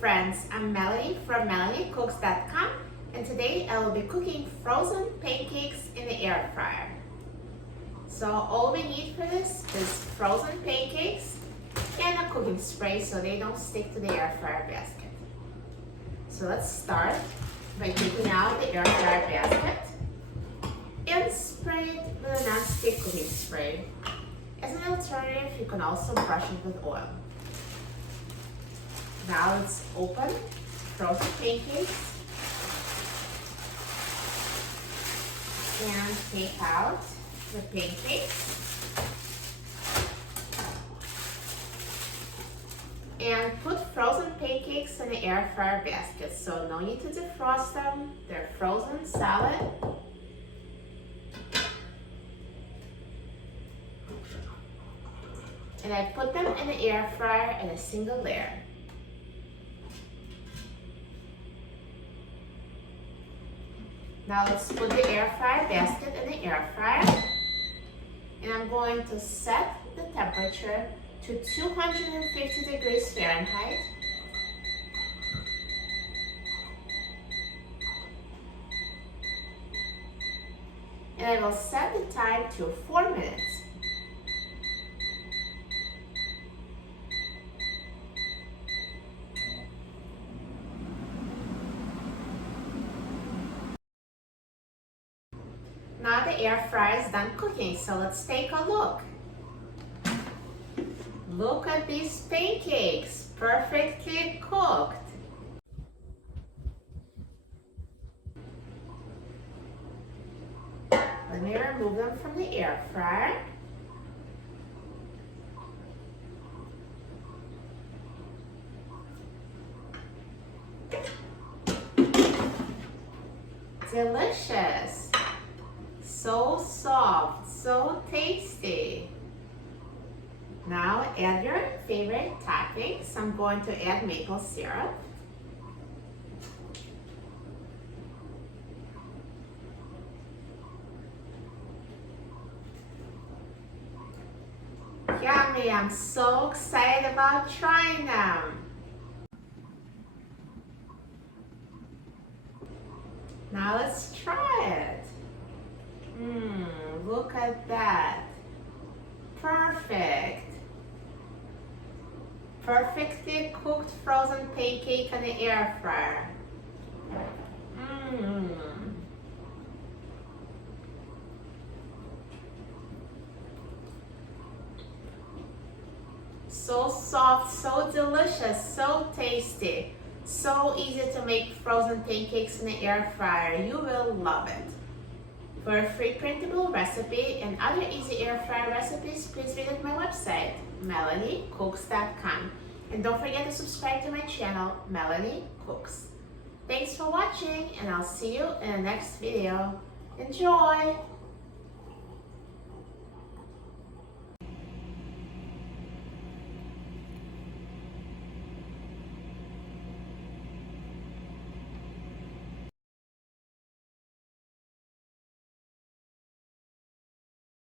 friends, I'm Melanie from MelanieCooks.com, and today I will be cooking frozen pancakes in the air fryer. So all we need for this is frozen pancakes and a cooking spray so they don't stick to the air fryer basket. So let's start by taking out the air fryer basket and spray it with a non-stick cooking spray. As an alternative, you can also brush it with oil. Now let's open frozen pancakes and take out the pancakes and put frozen pancakes in the air fryer basket. So no need to defrost them, they're frozen solid. And I put them in the air fryer in a single layer. Now let's put the air fryer basket in the air fryer, and I'm going to set the temperature to 250 degrees Fahrenheit. And I will set the time to 4 minutes. Now the air fryer is done cooking, so let's take a look. Look at these pancakes, perfectly cooked. Let me remove them from the air fryer. Delicious. So soft, so tasty. Now add your favorite toppings. I'm going to add maple syrup. Yummy, I'm so excited about trying them. Now let's try it. Look at that. Perfect. Perfectly cooked frozen pancake in the air fryer. So soft, so delicious, so tasty. So easy to make frozen pancakes in the air fryer. You will love it. For a free printable recipe and other easy air fryer recipes, please visit my website, MelanieCooks.com. And don't forget to subscribe to my channel, Melanie Cooks. Thanks for watching, and I'll see you in the next video. Enjoy!